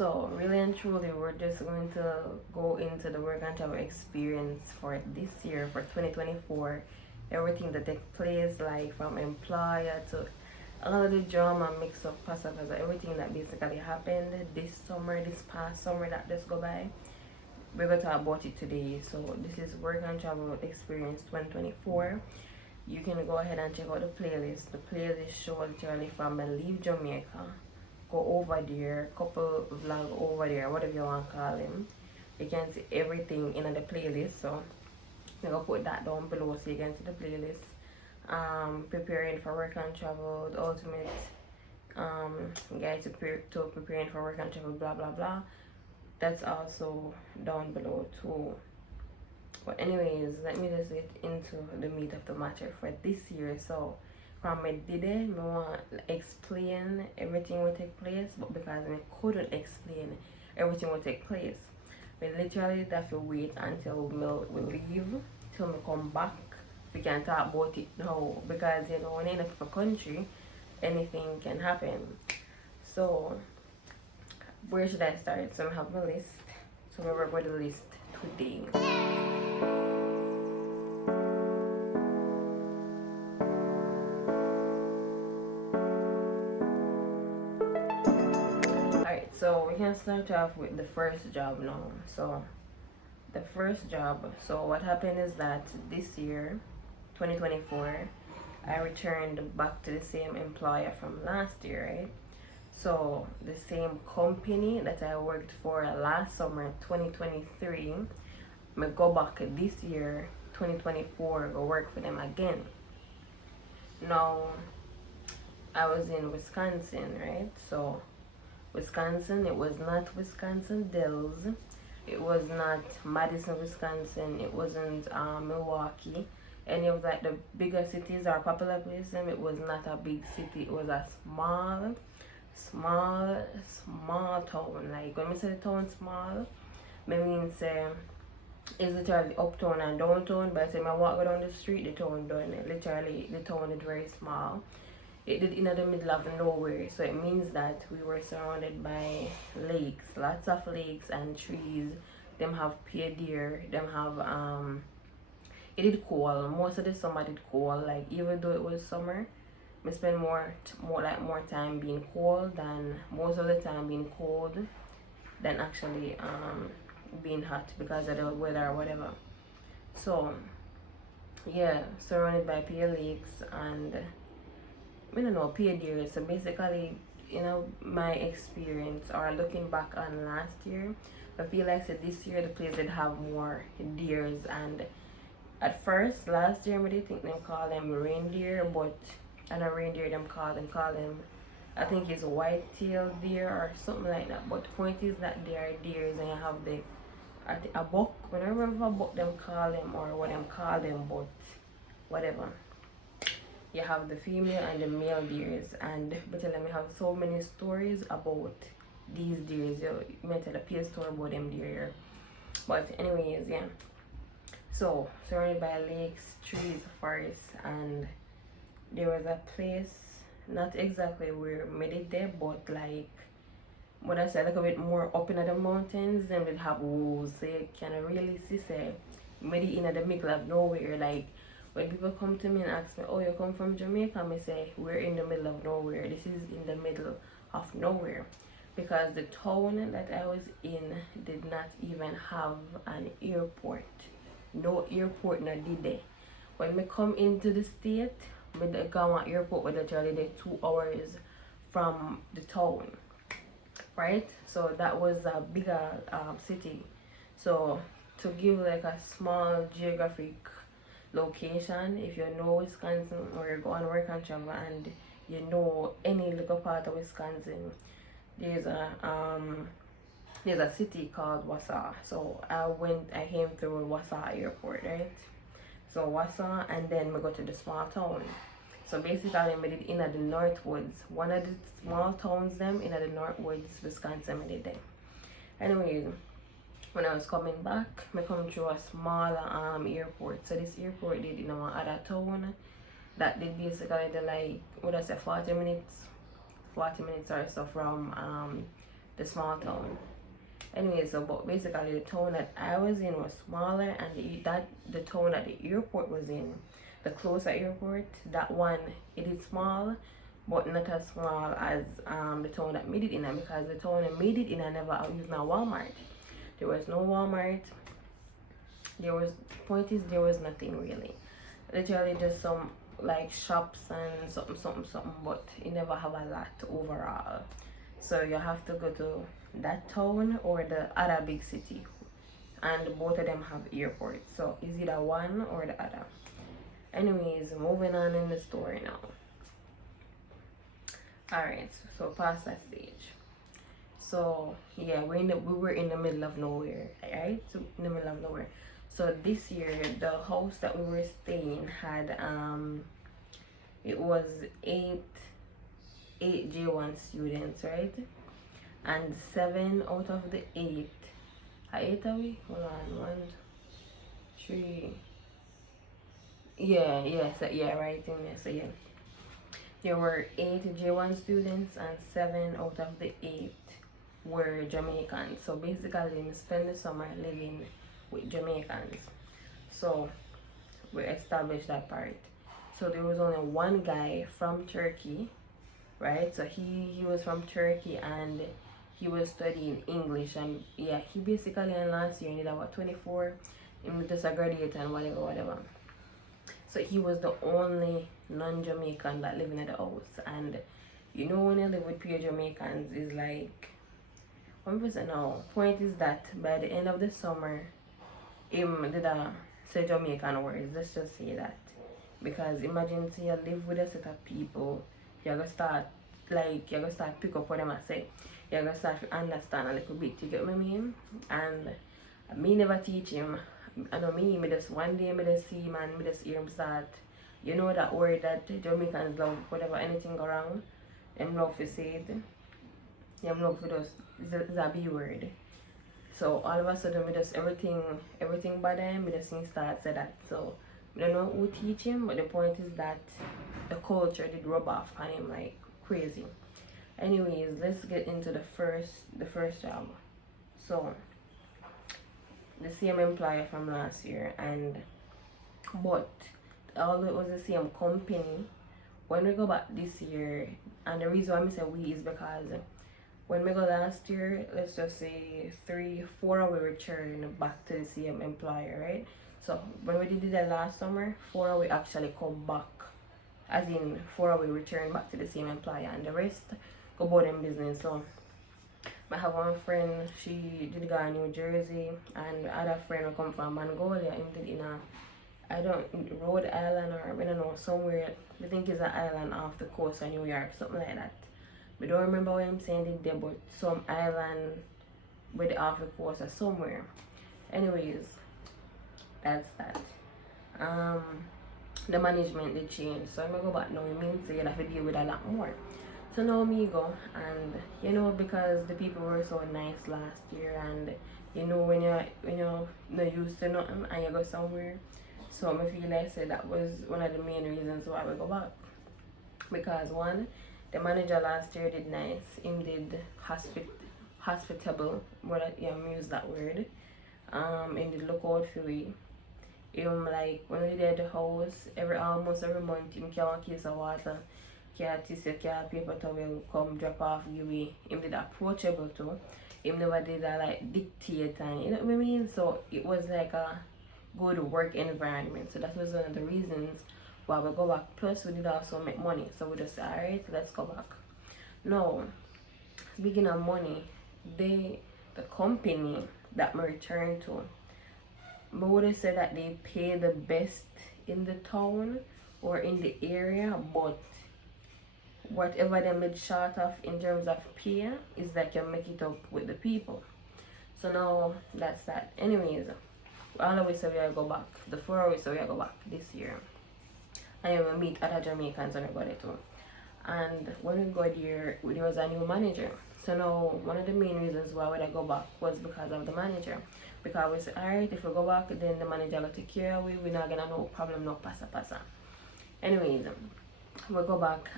So really and truly, we're just going to go into the work and travel experience for this year, for 2024. Everything that takes place, like from employer to all of the drama, mix up, pacifiers, everything that basically happened this summer, this past summer that just go by. We're going to talk about it today. So this is work and travel experience 2024. You can go ahead and check out the playlist. The playlist shows literally from leave Jamaica, go over there, couple vlog over there, whatever you want to call them. You can see everything in the playlist. So I'm gonna put that down below so you can see the playlist. Preparing for work and travel, the ultimate guide to preparing for work and travel, blah blah blah. That's also down below too. But anyways, let me just get into the meat of the matter for this year. So from my did it, I want to explain everything will take place, but because I couldn't explain everything will take place, we literally have to wait until we leave, till we come back. We can talk about it now, because you know, when you're in a country, anything can happen. So where should I start? So I have my list. So we work with the list today. So we can start off with the first job now. So the first job, so what happened is that this year, 2024, I returned back to the same employer from last year, right? So the same company that I worked for last summer, 2023, I go back this year, 2024, go work for them again. Now, I was in Wisconsin, right? So Wisconsin, it was not Wisconsin Dells, it was not Madison, Wisconsin, it wasn't Milwaukee, any of like the bigger cities or popular places. It was not a big city, it was a small town. Like when I say the town small, I mean say it's literally uptown and downtown, but when I walk down the street, the town done. Literally the town is very small. It did in the middle of nowhere, so it means that we were surrounded by lakes, lots of lakes and trees. Them have pay deer, them have it did cold. Most of the summer did cold. Like even though it was summer, we spend more time being cold than most of the time being cold than actually being hot because of the weather or whatever. So yeah, surrounded by pay lakes and I don't know, pay deer. So basically, you know, my experience or looking back on last year, I feel like so this year the place did have more deers. And at first last year I did think them call them reindeer, but and a reindeer them call them I think it's white-tailed deer or something like that. But the point is that they are deers and you have the a buck. When I remember a buck them call them or what them call them, but whatever. You have the female and the male deers, and but let me have so many stories about these deers. You may tell a peer story about them deer. But anyways, yeah. So surrounded by lakes, trees, forests, and there was a place, not exactly where we did there, but like what I said, like a bit more up in the mountains. Then we'd have wolves, so you can really see say maybe in the middle of nowhere. Like when people come to me and ask me, oh, you come from Jamaica, I say, we're in the middle of nowhere. This is in the middle of nowhere. Because the town that I was in did not even have an airport. No airport, no did they. When we come into the state, we go on airport with literally the 2 hours from the town. Right? So that was a bigger city. So to give like a small geographic location, if you know Wisconsin or you're going to work and travel and you know any little part of Wisconsin, there's a city called Wausau. So I came through Wausau airport, right? So Wausau, and then we go to the small town. So basically I made it in the Northwoods, one of the small towns them in the Northwoods, Wisconsin. I did there. Anyways, when I was coming back, I come through a smaller airport. So this airport did in one other town that did basically the like, what I say, 40 minutes or so from the small town. Anyway, so but basically the town that I was in was smaller, and the town that the airport was in, the closer airport, that one, it is small, but not as small as the town that made it in, because the town that made it in I never used no Walmart. There was no Walmart. Point is there was nothing really. Literally just some like shops and something, but you never have a lot overall. So you have to go to that town or the other big city, and both of them have airports. So it's either one or the other. Anyways, moving on in the story now. Alright, so past that stage. So yeah, we were in the middle of nowhere, right? So in the middle of nowhere. So this year the house that we were staying had it was eight J1 students, right? And 7 out of the 8, are we? Hold on, 1, 3. Yeah, right in there. So yeah, there were 8 J1 students, and 7 out of the 8 were Jamaican. So basically, we spent the summer living with Jamaicans. So we established that part. So there was only one guy from Turkey, right? So he was from Turkey, and he was studying English, and yeah, he basically in last year he did about 24, he just a graduate and whatever. So he was the only non-Jamaican that living in the house. And you know, when you live with pure Jamaicans, is like 1% now. Point is that by the end of the summer, him did a say Jamaican words. Let's just say that. Because imagine say you live with a set of people, you're gonna start pick up what them I say. You're gonna start to understand a little bit, you get what I mean? And me never teach him. I know me just one day me just see him and me just hear him start, you know that word that Jamaicans love, whatever anything go wrong, them love to say it. Them love for just it's a B word. So all of a sudden me just everything by them, me just start say that. So I don't know who teach him, but the point is that the culture did rub off on him like crazy. Anyways, let's get into the first job. So the same employer from last year, but although it was the same company, when we go back this year, and the reason why I say we is because when we go last year, let's just say 3-4 we return back to the same employer, right? So when we did that last summer, 4 we actually come back, as in 4 we return back to the same employer, and the rest go about them business. So I have one friend, she did go in New Jersey, and other friend who come from Mongolia, him did in Rhode Island, or I don't know, somewhere, I think it's an island off the coast of New York, something like that. I don't remember what I'm saying did there, but some island with the off the coast or somewhere. Anyways, that's that. The management did change, so I'm gonna go back now. It means you have to deal with a lot more. So now me go, and you know, because the people were so nice last year, and you know when you're not used to nothing and you go somewhere, so I feel like say that was one of the main reasons why we go back. Because one, the manager last year did nice. Him did hospitable. What I use that word. Him did look out for we. Him like when we did the house, almost every month him carry a case of water. Tissue, paper towel, come drop off, give me. Him did approachable too. Him never did that like dictate, and you know what I mean? So it was like a good work environment. So that was one of the reasons why we go back. Plus we did also make money. So we just say, alright, let's go back. Now, speaking of money, the company that we returned to, I would have said that they pay the best in the town or in the area, but whatever they made short of in terms of pay is like you make it up with the people. So now that's that. Anyways, all the way so we go back. The 4 hours so we go back this year. And we meet other Jamaicans when we go there too. And when we go there was a new manager. So now one of the main reasons why we go back was because of the manager. Because we said, alright, if we go back, then the manager will take care of we. We're not gonna no problem, no pasa. Anyways, we go back.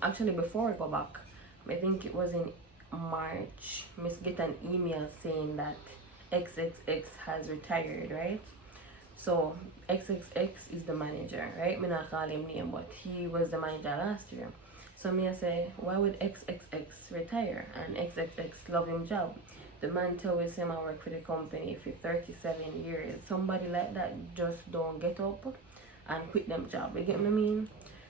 Actually before we go back, I think it was in March, Miss get an email saying that XXX has retired, right? So XXX is the manager, right? Me not call him name, but he was the manager last year. So me I say, why would XXX retire? And XXX love him job. The man tell us him I work for the company for 37 years. Somebody like that just don't get up and quit them job. You get what I mean?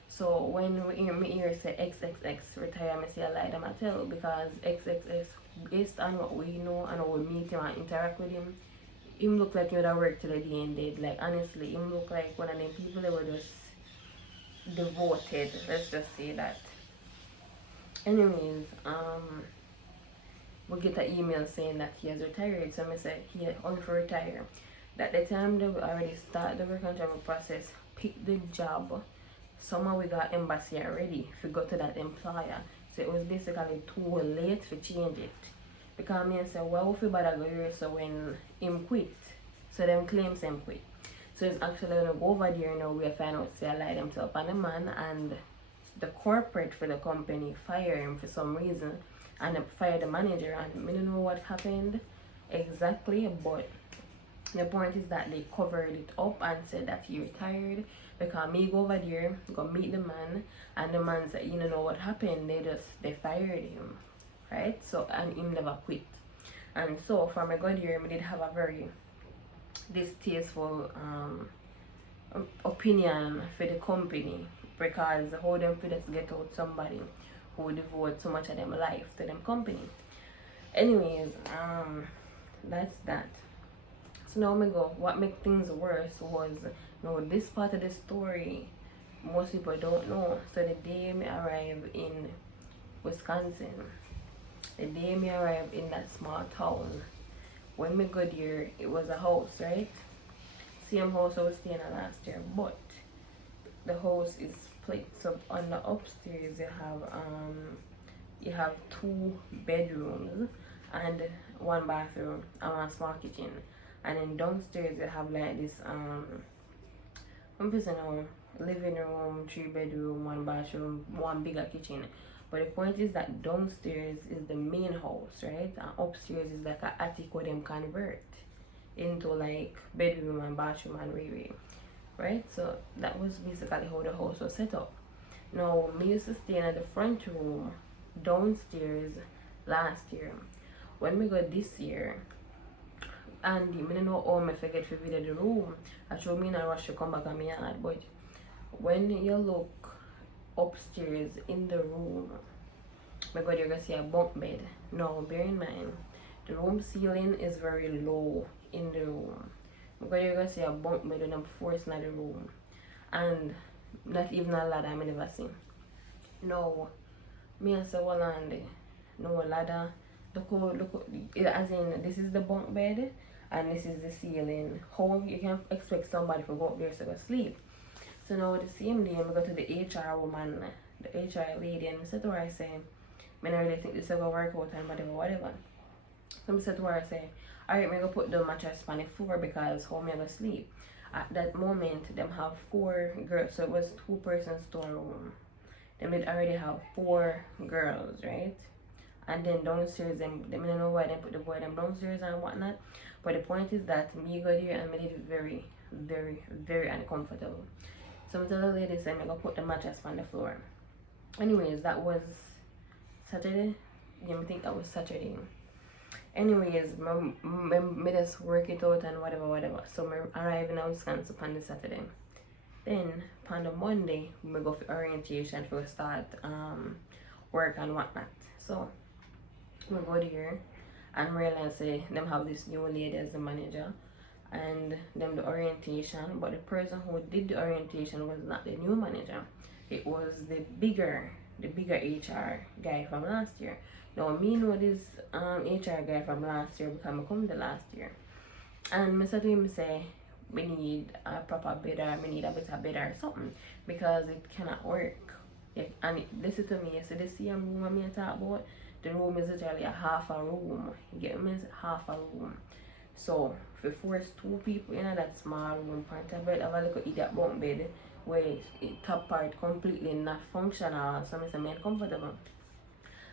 So when we hear say XXX retire, I say I like them I tell, because XXX, based on what we know and how we meet him and interact with him look like he would have worked till the day and dead. Like honestly, him look like one of them people that were just devoted. Let's just say that. Anyways, we get an email saying that he has retired. So I said he only for retire. That the time that we already start the work and travel process, pick the job. Somehow we got embassy already if we go to that employer. So it was basically too late to change it. Because me say, well, if we bother go here so when him quit, so them claims him quit. So it's actually gonna go over there now. We find out say I lie themselves on the man, and the corporate for the company fire him for some reason, and fire the manager, and I don't know what happened exactly, but the point is that they covered it up and said that he retired, because me go over there, go meet the man, and the man said, you don't know what happened, they fired him, right? So, and him never quit. And so from a good year, we did have a very distasteful opinion for the company, because how them for us get out somebody who devote so much of them life to them company. Anyways, that's that. So now me go, what make things worse was, this part of the story most people don't know. So the day me arrived in Wisconsin, the day me arrived in that small town, when me got there, it was a house, right? Same house I was staying at last year, but the house is split. So on the upstairs you have 2 bedrooms and 1 bathroom and 1 small kitchen. And then downstairs you have like this living room, 3 bedroom, 1 bathroom, 1 bigger kitchen. But the point is that downstairs is the main house, right? And upstairs is like an attic where them convert into like bedroom and bathroom and way, right? So that was basically how the house was set up. Now me used to stay in the front room downstairs last year. When we got this year, and I don't know how I forget to video the room. I show me in a rush to come back on my yard, but when you look upstairs in the room, you're gonna see a bunk bed. Now bear in mind, the room ceiling is very low in the room. You're gonna see a bunk bed and I'm forced in the room, and not even a ladder I never seen. No, me and say well on there, no ladder. Look, as in this is the bunk bed and this is the ceiling. How you can expect somebody to go up there to go sleep? So now the same day, I go to the HR woman, the HR lady, and I said to her, I say, I don't really think this is going to work out and whatever. So I said to her, I say, alright, I'm going to put the mattress on the floor because how am I going to sleep? At that moment, them have 4 girls, so it was 2-person storeroom. They did already have 4 girls, right? And then downstairs, them I don't know why they put the boy them downstairs and whatnot. But the point is that me got here and made it very, very, very uncomfortable. So I tell the lady, say, I'm going to put the mattress on the floor. Anyways, that was Saturday. Yeah, I think that was Saturday. Anyways, I just work it out and whatever. So I arrive in Wisconsin on the Saturday. Then, on the Monday, we go for orientation for start work and whatnot. So, we go there and realize say them have this new lady as the manager and them the orientation, but the person who did the orientation was not the new manager. It was the bigger HR guy from last year. Now me know this HR guy from last year because I come the last year. And I said to him, say, we need a proper bed, or we need a better bed or something, because it cannot work. And listen to me, so the same room I talk about, the room is literally a half a room. You get me? It's half a room. So if you force 2 people in that small room, part of it, have a little idiot bunk bed where it top part completely not functional, so I'm uncomfortable.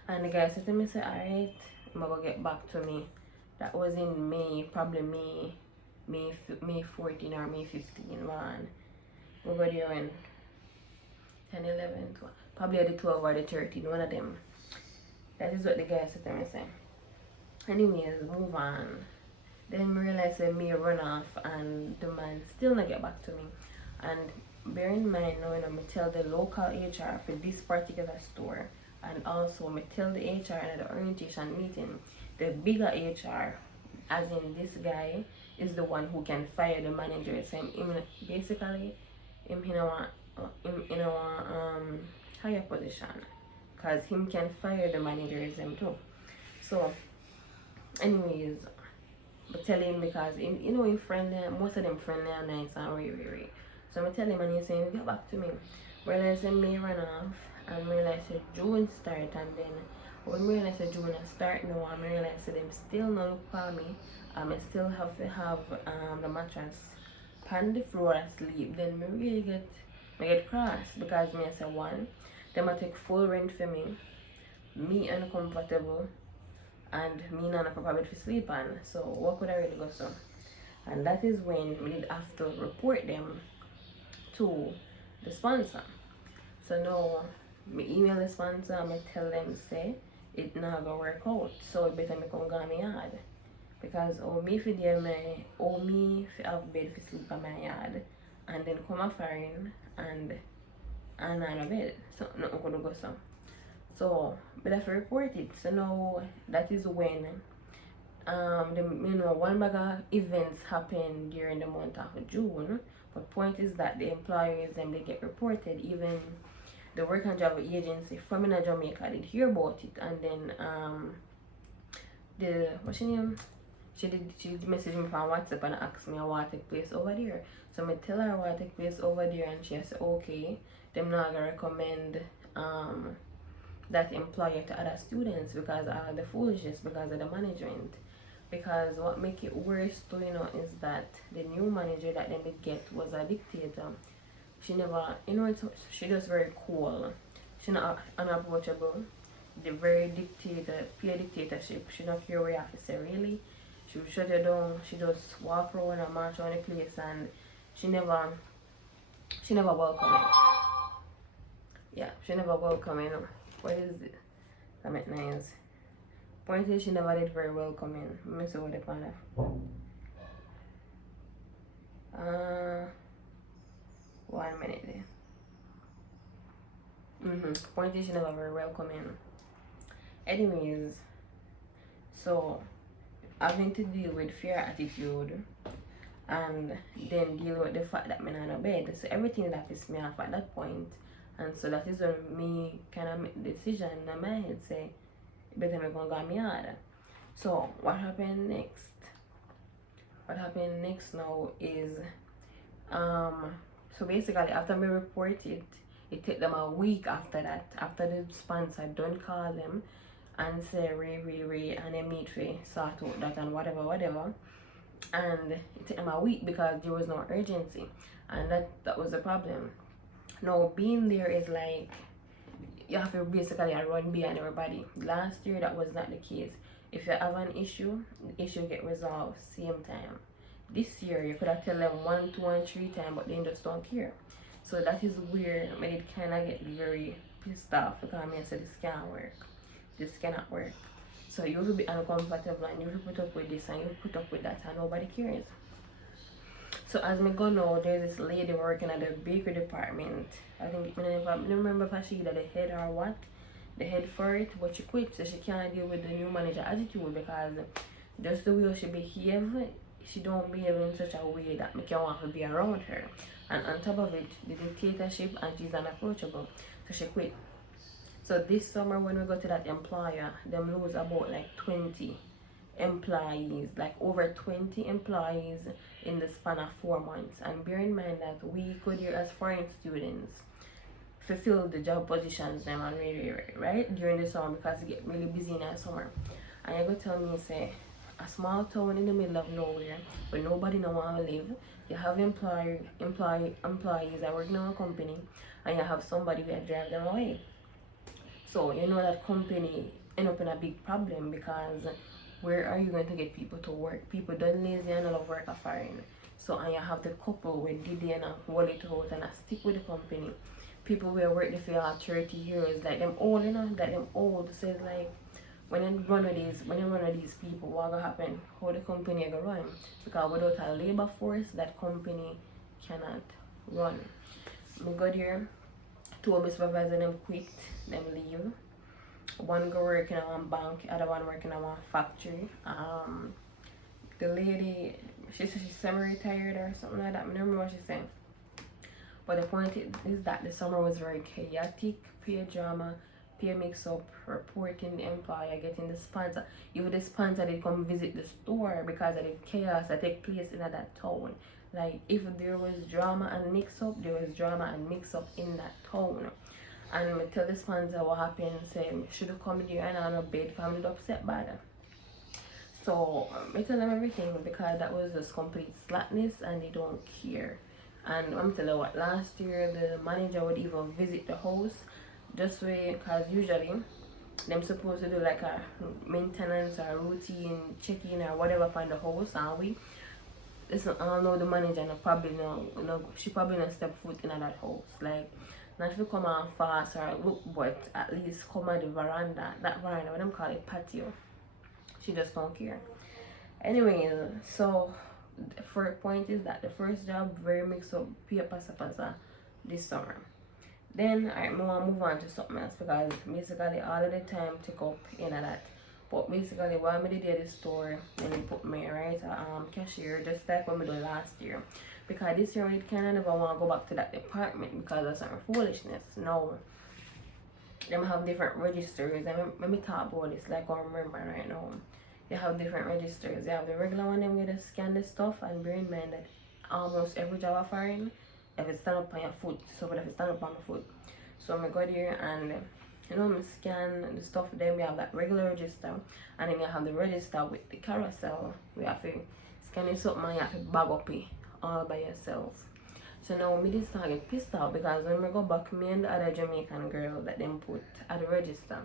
And the guy said to me, say, alright, I'm gonna get back to me. That was in May, probably May 14 or May 15, man. We go there in 10, 11, 12, probably the 12 or the 13, one of them. That is what the guy said to me, say. Anyways, move on. Then I realized that me run off and the man still not get back to me. And bear in mind now, I tell the local HR for this particular store, and also I tell the HR at the orientation meeting, the bigger HR, as in this guy, is the one who can fire the manager. So basically, him in a higher position, cause him can fire the managers them too. So, anyways, but tell him because him, he friendly, most of them friendly and nice and really. So I tell him and he's saying, get back to me. Realize May run off and realize that June start, and then when I realize that June start now, I realize that them still not look for me. I still have to have the mattress on the floor asleep. Then I really get cross because me I say one, them I take full rent for me uncomfortable, and me not a proper bed for sleep on. So what could I really go so? And that is when we did have to report them to the sponsor. So now me email the sponsor and I tell them say it not gonna work out. So it better me come go me yard. Because me for them me for have bed for sleep on my yard, and then come a foreign and on a bed. So nothing gonna go so. So but I have to report it. So now that is when one bag of events happen during the month of June. But point is that the employers they get reported. Even the work and travel agency from in Jamaica did hear about it, and then the what's her name? She messaged me on WhatsApp and asked me what take place over there. So I tell her what take place over there, and she said okay, them not gonna recommend that employer to other students because of the foolishness, because of the management. Because what make it worse too, is that the new manager that they did get was a dictator. She never, she just very cool. She not unapproachable. The very pure dictatorship. She not care what you have to say really. She will shut you down. She just walk around and march around the place, and she never welcome it. Yeah, she never welcome it. What is it? That make nice. Point is, she never did very welcoming. Let me see what they found out. 1 minute there. Point is, she never very welcoming. Anyways, so having to deal with fear attitude and then deal with the fact that I'm not in bed. So everything that pissed me off at that point. And so that is when me kind of make the decision in my head say, better me gonna go me harder. So what happened next? What happened next now is so basically after me report it, it took them a week after that, after the sponsor don't call them and say and they meet for sort out that and whatever. And it took them a week because there was no urgency, and that was the problem. Now being there is like you have to basically run behind everybody. Last year that was not the case. If you have an issue, the issue get resolved same time. This year you could have tell them 1, 2, and 3 times, but they just don't care. So that is where I it kind of get very pissed off because I said this can't work. This cannot work. So you will be uncomfortable and you will put up with this and you will put up with that and nobody cares. So as me go now, there's this lady working at the bakery department. I think I don't remember if she either the head or what, the head for it, but she quit, so she can't deal with the new manager attitude because just the way she behave, she don't behave in such a way that make you want to be around her. And on top of it, the dictatorship, and she's unapproachable, so she quit. So this summer when we go to that employer, them lose about like 20 employees, like over 20 employees in the span of 4 months. And bear in mind that we could here as foreign students fulfill the job positions them and really right during the summer because it get really busy in the summer. And you go tell me say a small town in the middle of nowhere where nobody no want to live, you have employees that work in a company and you have somebody who drive them away. So you know that company end up in a big problem, because where are you going to get people to work? People done lazy and love work are foreign. So, and you have the couple where did and hold it out and stick with the company. People will work there for 30 years, like them old, you know, like them old. So it's like when you run with these people, what gonna happen? How the company gonna run? Because without a labor force, that company cannot run. Me got here, two of my supervisors them quit, them leave. One go work in one bank, other one working in one factory. The lady, she said she's semi-retired or something like that. I don't remember what she said. But the point is that the summer was very chaotic, peer drama, peer mix-up, reporting the employer, getting the sponsor. Even the sponsor did come visit the store because of the chaos that take place in that town. Like, if there was drama and mix-up, there was drama and mix-up in that town. And I tell the sponsor what happened, say, should have come there and on a bed because I'm upset by them. So I tell them everything because that was just complete slackness and they don't care. And I'm telling you what, last year the manager would even visit the house just because usually them supposed to do like a maintenance or routine check-in or whatever upon the house, and we listen, I don't know the manager and probably no, she probably not step foot in that house. Like, not if you come on fast or look, but at least come at the veranda, that veranda, what them call it, patio. She just don't care. Anyway, so the first point is that the first job very mixed up peer pasa this summer. Then I want to move on to something else because basically all of the time take up in that. But basically while I did at the store and they put me right cashier just like when we did last year. Because this year I kinda never want to go back to that department because of some foolishness. No. Them have different registers. Let me talk about this like I remember right now. They have different registers. They have the regular one, them where they scan the stuff, and bear in mind that almost every job offering, if it stand up on your foot, so if it stand up on my foot. So I go there and you know, I scan the stuff, then we have that regular register, and then we have the register with the carousel. We have to scan it something and you have to bag up it all by yourself. So now me just start get pissed off because when we go back, me and the other Jamaican girl that them put at the register,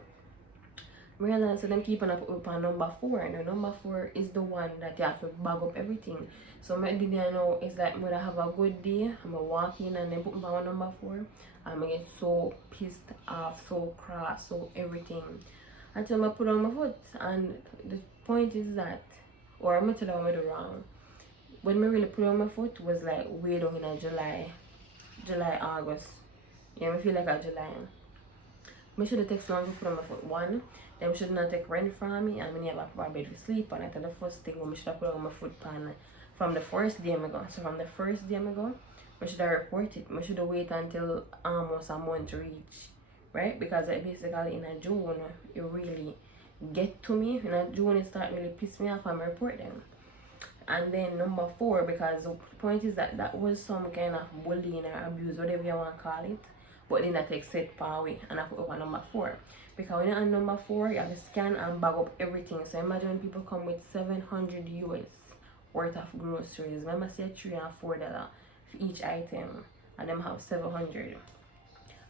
realize that them keeping up on number 4, and the number 4 is the one that you have to bag up everything. So my idea now is that when I have a good day, I'm gonna walk in and then put me on number 4, I'm gonna get so pissed off, so cross, so everything until I put on my foot. And the point is that, or I'm gonna tell you what I do wrong. When I really put on my foot was like way down in July, August. Yeah, I feel like a July. I should have taken so long to put on my foot. One, them should not take rent from me, and I never have a bed to sleep on. That's the first thing I should have put on my foot pan from the first day I go. So from the first day I go, I should have reported. I should have waited until almost a month to reach, right? Because basically in a June, it really get to me. In a June, it start really piss me off and I report them. And then number 4, because the point is that that was some kind of bullying or abuse, whatever you want to call it. But then I take set far away and I put up on number 4. Because when you're on number 4, you have to scan and bag up everything. So imagine when people come with 700 US worth of groceries. Remember say $3 and $4 for each item, and them have 700. You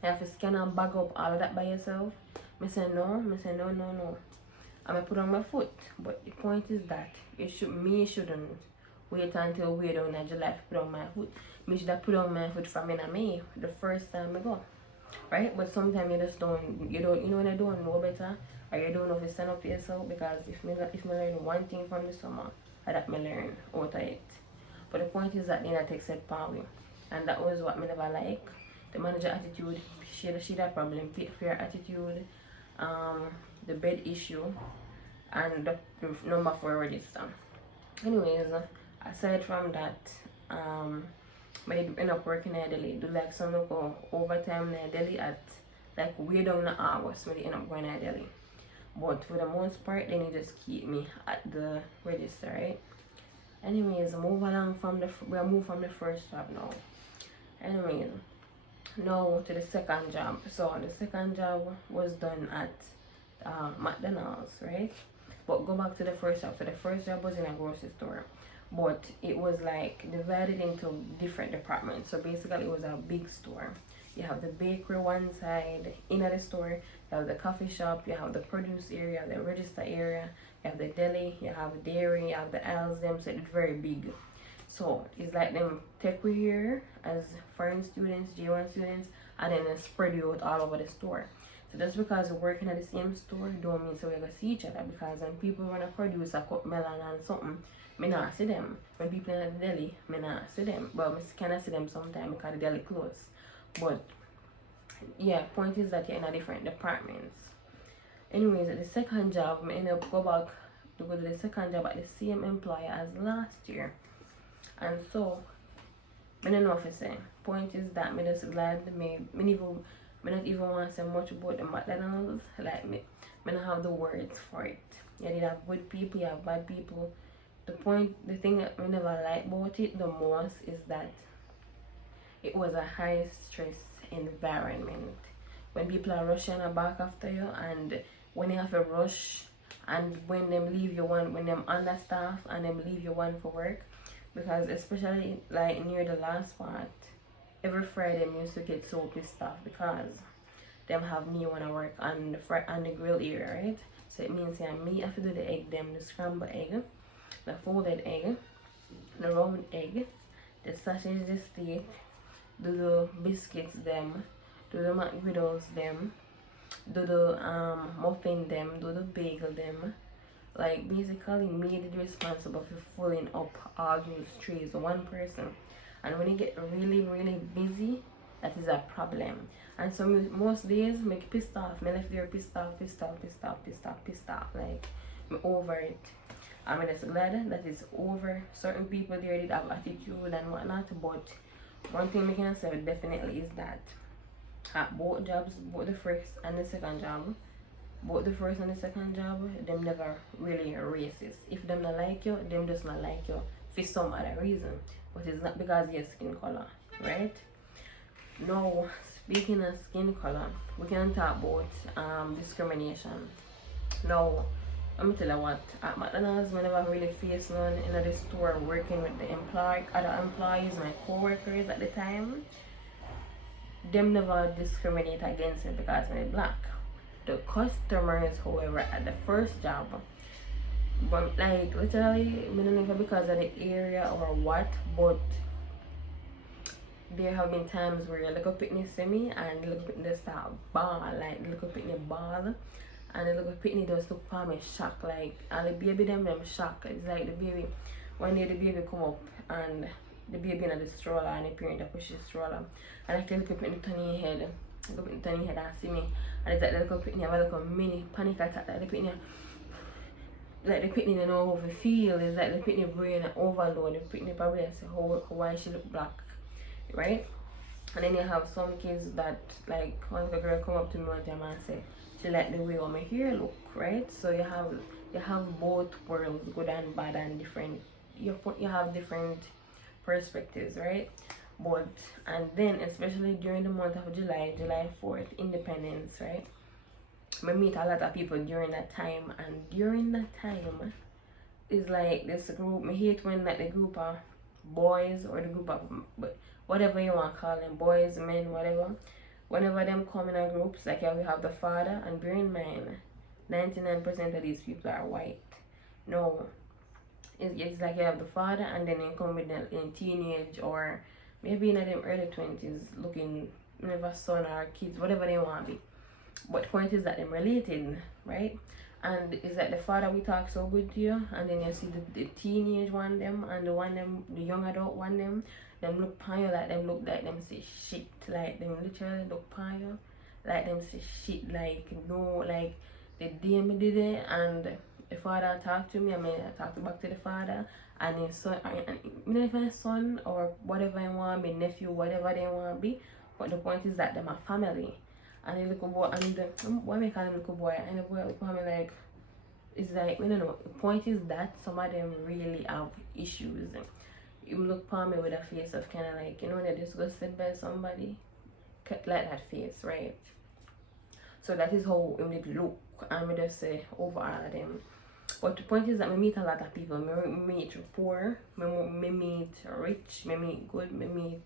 have to scan and bag up all of that by yourself. I say no. I'm gonna put on my foot. But the point is that shouldn't wait until way down in July to put on my foot. Me should have put on my foot from in May, the first time I go. Right? But sometimes you just don't, you know when I don't know better, or you don't know if you stand up for yourself, because if me learn one thing from the summer, I that me learn out of it. But the point is that then I take set power. And that was what me never like. The manager attitude, she had problem, fear attitude, the bed issue, and the number 4 register. Anyways, aside from that, I end up working in Delhi, do like some local overtime in Delhi at like way down the hours when they end up going to Delhi. But for the most part, then they just keep me at the register, right? Anyways, move along from we'll move from the first job now. Anyways, now to the second job. So the second job was done at McDonald's, right? But go back to the first job. So the first job was in a grocery store, but it was like divided into different departments. So basically it was a big store. You have the bakery one side, in the store, you have the coffee shop, you have the produce area, the register area, you have the deli, you have dairy, you have the aisles them, so it's very big. So it's like them take we here as foreign students, J1 students, and then they spread you out all over the store. So just because we're working at the same store don't mean so we're gonna see each other, because when people wanna produce a cup melon and something, me not see them. When people in the deli, me not see them. But I can see them sometimes because the deli closed. But yeah, point is that you're in a different departments. Anyways, at the second job, I ended up go to the second job at the same employer as last year. And so I don't know if I say. Point is that me just glad me not even want to say much about the McDonald's. Like me don't have the words for it. You did have good people, you have bad people. The thing that I never like about it the most is that it was a high stress environment. When people are rushing back after you, and when you have to rush, and when them leave you one, when them understaff and them leave you one for work, because especially like near the last part, every Friday them used to get so pissed off because them have me wanna work on the grill area, right? So it means yeah, me have to do the egg, them the scrambled egg, the folded egg, the round egg, the sausage, the steak, do the biscuits them, do the McGriddles them, do the muffin them, do the bagel them. Like basically me is responsible for filling up all those trays, one person. And when you get really busy, that is a problem. And so most days make pissed off. Me left there pissed off. Like me over it. I'm just glad that it's over. Certain people there did have attitude and whatnot, but one thing I can say definitely is that at both jobs, both the first and the second job, them never really racist. If them not like you, them just not like you for some other reason. But it's not because of your skin color, right? Now, speaking of skin color, we can talk about discrimination. Now, let me tell you what, at McDonald's, I never really faced none in the store working with the other employees, my co-workers at the time. Them never discriminate against me because I'm black. The customers, however, at the first job, but like literally, I don't know if because of the area or what, but there have been times where you look up at me see me and look up at the start ball, like look up at the ball, and the look up at me just look for me shocked, like and the baby them shocked. It's like the baby, one day the baby come up and the baby in the stroller and the parent push the stroller, and I can look up at the tiny head. Look at the tiny head and see me, and it's like the little pitney have a little mini panic attack, like the pitney, like the pitney don't know how to feel. It's like the pitney brain overload. The pitney probably say why she look black, right? And then you have some kids that like one little girl come up to me one time and say she like the way my hair look, right? So you have both worlds, good and bad, and different. You have different perspectives, right? But and then especially during the month of July 4th, Independence, right? I meet a lot of people during that time, and during that time is like this group. I hate when like the group of boys or the group of whatever you want to call them, boys, men, whatever. Whenever them come in a groups, like yeah, we have the father, and bear in mind, 99% of these people are white. No, it's like you have the father, and then you come with them in teenage or maybe in them early 20s, looking never son or kids, whatever they want to be. But the point is that them related, right? And it's like the father we talk so good to you, and then you see the teenage one them, and the young adult one them look upon you like them look like them say shit, like them literally look upon you like them say shit, like no, like the day me did it, and the father talked to me, I mean I talked back to the father, and his son, and even if my son or whatever I want, my nephew, whatever they want to be, but the point is that they're my family. And the little boy, and why me call him little boy, and the boy look at me like, it's like, I don't know, the point is that some of them really have issues. You look upon me with a face of kind of like, you know, they're disgusted by somebody, like that face, right? So that is how him did look, and we just say over all of them. But the point is that I meet a lot of people. I meet poor, I meet rich, I meet good, I meet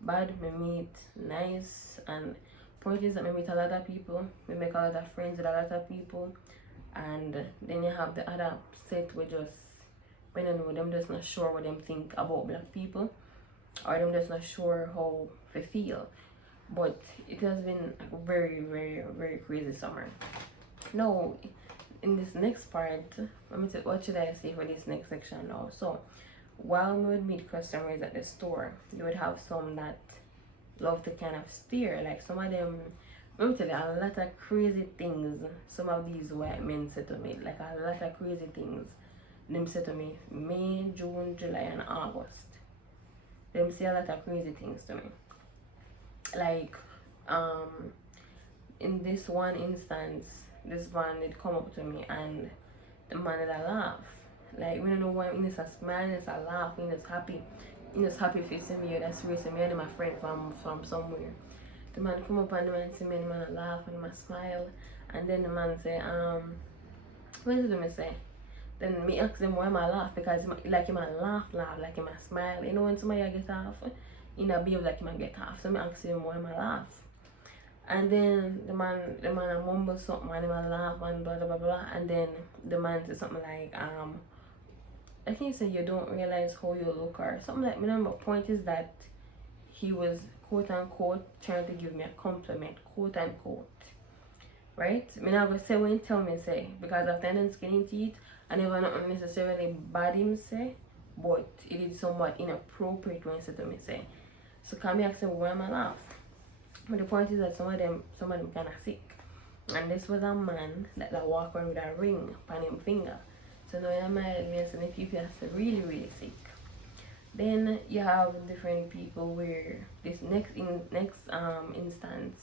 bad, me meet nice, and point is that me meet a lot of people, me make a lot of friends with a lot of people, and then you have the other set where just when I know them just not sure what them think about black people, or them just not sure how they feel. But it has been a very, very, very crazy summer. Now, in this next part, let me tell what should I say for this next section now. So, while we would meet customers at the store, you would have some that love to kind of stare. Like some of them, let me tell you, a lot of crazy things some of these white men said to me. Like a lot of crazy things them said to me May, June, July, and August. Them say a lot of crazy things to me. Like, in this one instance, this man did come up to me and the man did a laugh. Like, we don't know why, it's a smile, it's a laugh, it's happy. It's happy if you see me, that's seriously me and my friend from somewhere. The man come up and the man see me and the man laugh and the man smile. And then the man say, what did he say? Then me ask him why I laugh, because like him laugh, like him smile. You know when somebody get off, you know behave like him get off. So me ask him why I laugh. And then the man mumble something and him laugh and blah blah blah blah. And then the man said something like, I think he said you don't realize how you look or something like. My number point is that he was quote unquote trying to give me a compliment, quote unquote. Right? Me not gonna say when he tell me say, because after them skinny teeth, I never not necessarily bad him say, but it is somewhat inappropriate when he said to me say. So can me ask him why am I laugh? But the point is that some of them kinda sick. And this was a man that walk around with a ring on him finger. So now I'm and if people are really, really sick. Then you have different people where this next instance,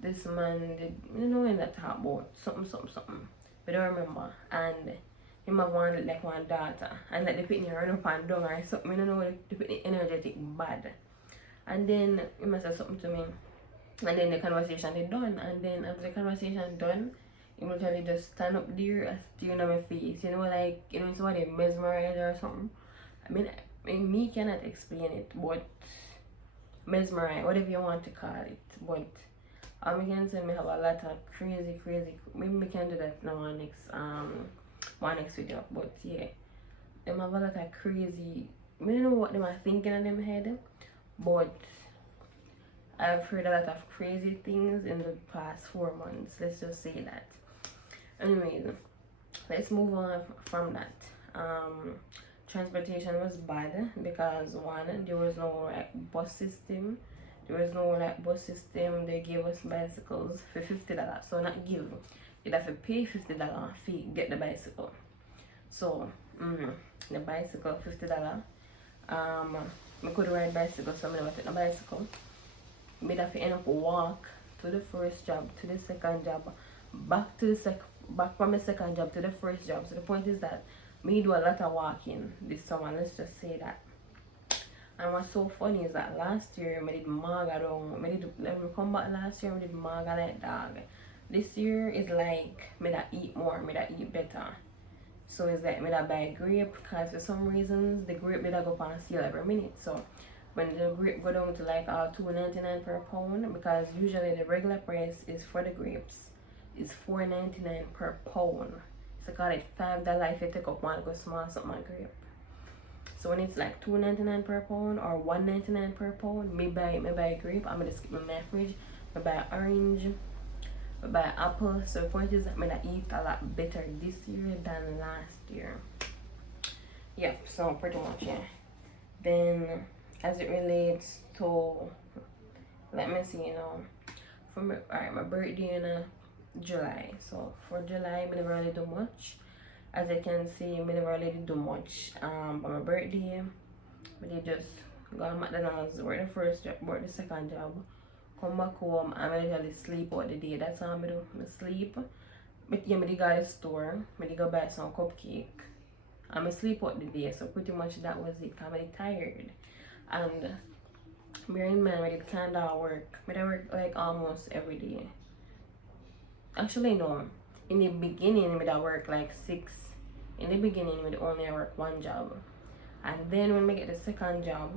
this man did, you know, in that talk about something. We don't remember. And him have one like one daughter. And like the pitney run up and down or something. I don't know, the pitney energetic bad. And then he must have something to me. And then the conversation is done. And then after the conversation done, he will tell you just stand up there and stare at my face. You know, like, you know, somebody mesmerized or something. I mean, me cannot explain it, but mesmerized, whatever you want to call it. But I can say me have a lot of crazy. Maybe we can do that now on next video. But yeah, them have a lot of crazy. I don't know what they are thinking in them head, but I've heard a lot of crazy things in the past 4 months. Let's just say that. Anyways, let's move on from that. Transportation was bad because one, there was no like bus system. They gave us bicycles for $50. So not give, you'd have to pay $50 fee get the bicycle. So the bicycle $50. I could ride bicycle, so I never take the bicycle. Made have to end up walk to the first job, to the second job, back from the second job to the first job. So the point is that me do a lot of walking this summer, let's just say that. And what's so funny is that last year I did maga down. Let me come back last year I did maga like dog. This year is like me that eat more, me that eat better. So it's like me that buy grape, because for some reasons the grape did go on sale every minute. So when the grape go down to like $2.99 per pound, because usually the regular price is for the grapes is $4.99 per pound. So call it $5 if you take up one go small something on grape. So when it's like $2.99 per pound or $1.99 per pound, me buy grape. I'm gonna skip my fridge. I buy orange. I buy apple. So the point is that I'm gonna eat a lot better this year than last year. Yeah, so pretty much yeah. Then as it relates to, let me see, you know, my birthday in July. So for July, I never really do much. As you can see, I never really do much. For my birthday, I did just go to McDonald's, work the first job, work the second job, come back home, and I literally sleep out the day. That's how I do. I sleep. But yeah, I did go to the store, I did go buy some cupcake, and I sleep out the day. So pretty much that was it. I'm really tired. And bear in mind, I did kind of work. I work like almost every day. Actually, no. In the beginning, I work like 6. In the beginning, I only work one job. And then when I get the second job,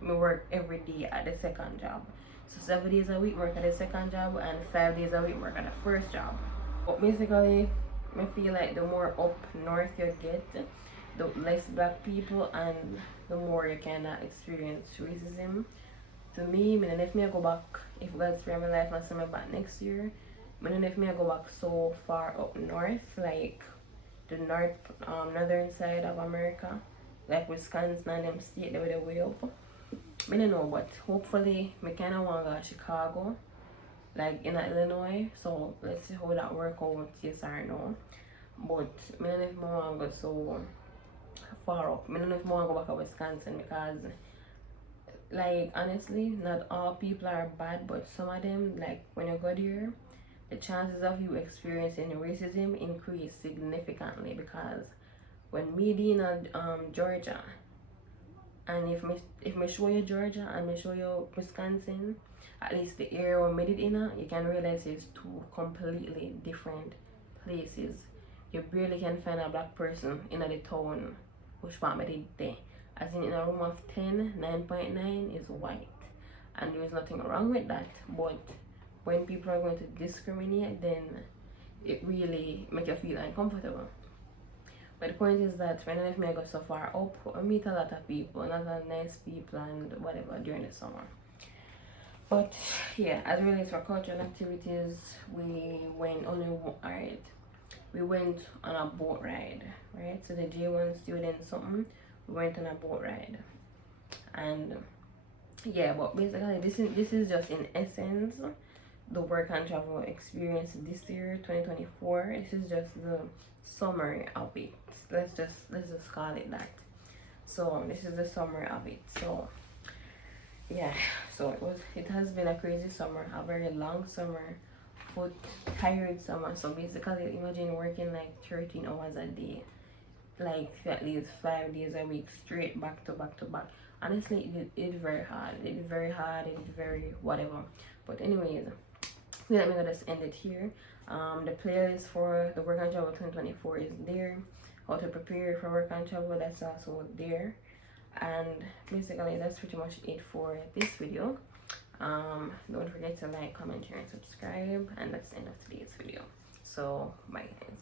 me work every day at the second job. So 7 days a week work at the second job and 5 days a week work at the first job. But basically, I feel like the more up north you get, the less black people and the more you kind of experience racism. To me, if me I go back, if God spare my life and send me back next year, if me I go back so far up north, like the northern side of America, like Wisconsin and them state that were way up. I don't know, but hopefully I kind of want to go to Chicago, like in Illinois. So let's see how that work out, yes or no. But I don't know if I want to go so far up. I don't know if I want to go back to Wisconsin because, like, honestly, not all people are bad, but some of them, like when you go there, the chances of you experiencing racism increase significantly because when me being in Georgia, and if me show you Georgia and me show you Wisconsin, at least the area where me did in, you can realize it's two completely different places. You barely can find a black person in the town which part me did there. As in a room of 10, 9.9 is white. And there is nothing wrong with that. But when people are going to discriminate, then it really makes you feel uncomfortable. But the point is that when I go so far up, I meet a lot of people, a lot of nice people and whatever during the summer. But yeah, as it relates to our cultural activities, we went on a boat ride, right? So the J1 students something, we went on a boat ride. And yeah, but basically this is just in essence the work and travel experience this year, 2024. This is just the summary of it. Let's just call it that. So this is the summary of it. So yeah, so it has been a crazy summer, a very long summer, foot tired summer. So basically imagine working like 13 hours a day, like at least 5 days a week straight, back to back to back. Honestly, it very hard. It very whatever. But anyways, let me just end it here. The playlist for the work and travel 2024 is there. How to prepare for work and travel, that's also there. And basically that's pretty much it for this video. Don't forget to like, comment, share, and subscribe. And that's the end of today's video. So bye guys.